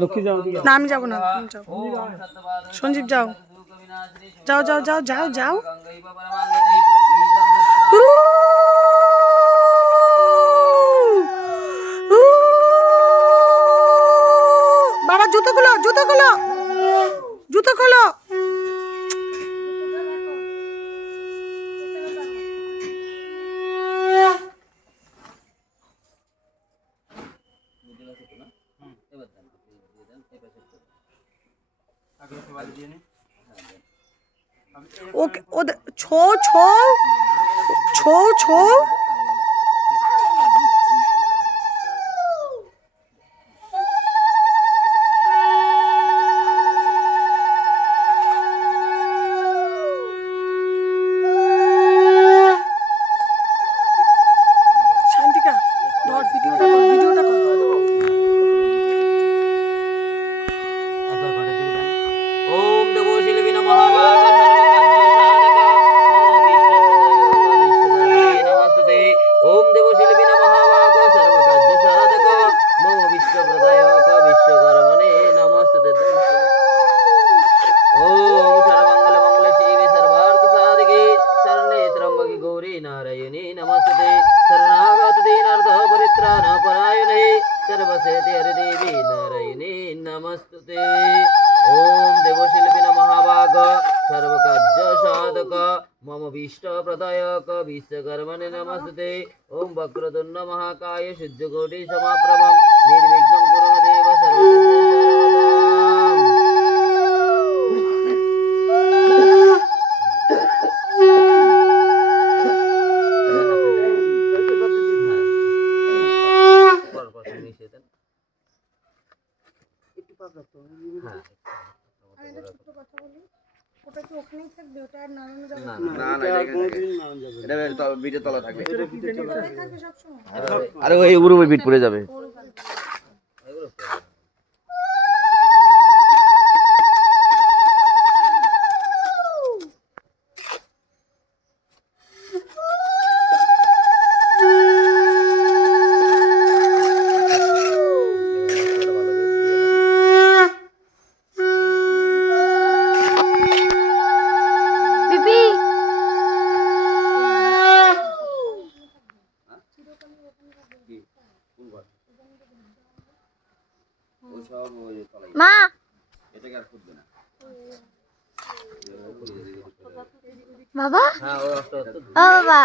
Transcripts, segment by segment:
লক্ষ্মী যাও, না আমি যাবো না, তুমি যাও। সঞ্জীব যাও, যাও যাও যাও যাও যাও। বাবা জুতো খোলো, জুতো খোলো, জুতো খোলো। ওকে ও ছো ছো ছো ছো। শান্তিকা ধর ভিডিওটা কর, ভিডিওটা কর। ओम देवोशिलवे नमः वाग सर्वकार्य साधक मम विष्णुप्रदायक विश्वकर्मणे नमस्ते ओम सर्वमंगल मंगल शिवे सर्वार्थ साधिके शरण्ये त्र्यंबके गौरी नारायणी नमस्ते शरणागत दीनार्थ परित्राण परायणे सर्वसेते हरिदेवी नारायणी नमस्ते ओम देवशिल्पी नमः वाग सर्वकार्य साधक मम विष्णुप्रदायक विश्वकर्मणे नमस्ते ओम वक्रतुंड महाकाय शुद्धकोटि समाप्रभं निर्विघ्नं कुरु मे देव আরে ওই উড়ে বিট পড়ে যাবে। মা বাবা বাবা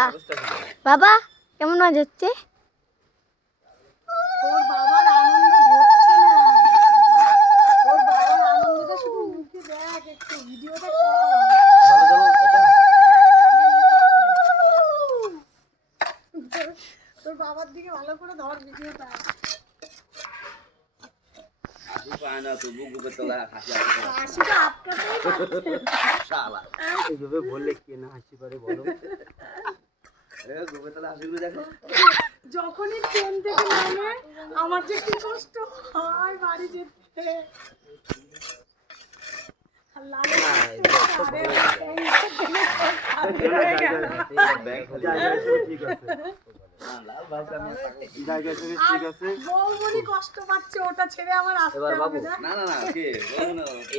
বাবা কেমন মজা হচ্ছে? ওর বাবার আনন্দ ধরছে না, ওর বাবার আনন্দটা শুধু মুখে দেখ, একটু ভিডিওটা কর। তোর বাবার দিকে ভালো করে ধর ভিডিওটা। বললে কে না হাসি পারে বলো? যখনই ট্রেন থেকে নামে আমার যে কি কষ্ট হয় বাড়ি যেতে। কষ্ট পাচ্ছে ওটা ছেড়ে আমার আসতে হবে।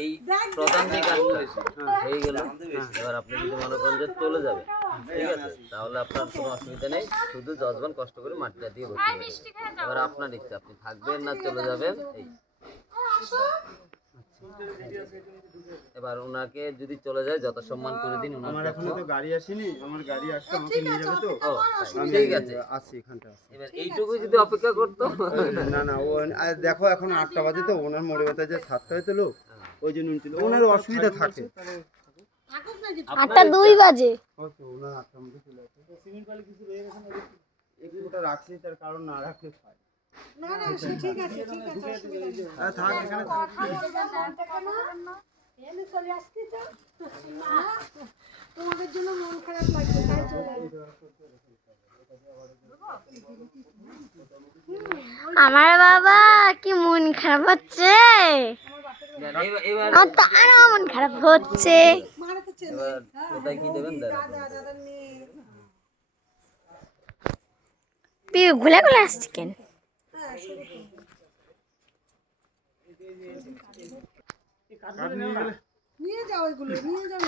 এই প্রধান যে কাজটা হয়ে গেল, এবার আপনি যদি মনে করেন যে চলে যাবে, ঠিক আছে, তাহলে আপনার কোনো অসুবিধা নেই, শুধু যজবান কষ্ট করে মাটিটা দিয়ে ভর্তি করবেন। এবার আপনার ইচ্ছা, আপনি থাকবেন না চলে যাবেন। এই এবার ওনাকে যদি চলে যায় যত সম্মান করে দিন। আমার এখনো তো গাড়ি আসেনি, আমার গাড়ি আসলে আমাকে নিয়ে যাবে তো। ঠিক আছে, আসি এখানটা। এবার এইটুকু যদি অপেক্ষা করতো। না না, ও দেখো এখন 8টা বাজে তো, ওনার মোড়ে ব্যথায় যে 7টা হয়তো লোক, ওই জন্য ছিল ওনার অসুবিধা থাকে। 8টা 2 বাজে ওনার 8টার মধ্যে চলে আসে। সিমেন্ট বালি কিছু রয়ে গেছে না, একটুটা রাখছি, তার কারণ না রাখলে হয় না না ঠিক আছে ঠিক আছে। থাক এখানে এনে চলে আসছি তো, তোমাদের জন্য মন খারাপ লাগছে তাই চলে আমার বাবা কি মন খারাপ হচ্ছে, আমার তো আরো মন খারাপ হচ্ছে। ঘুলে ঘুলে আসছি কেন? হ্যাঁ সেরকম। নিয়ে যাও এগুলো, নিয়ে যাও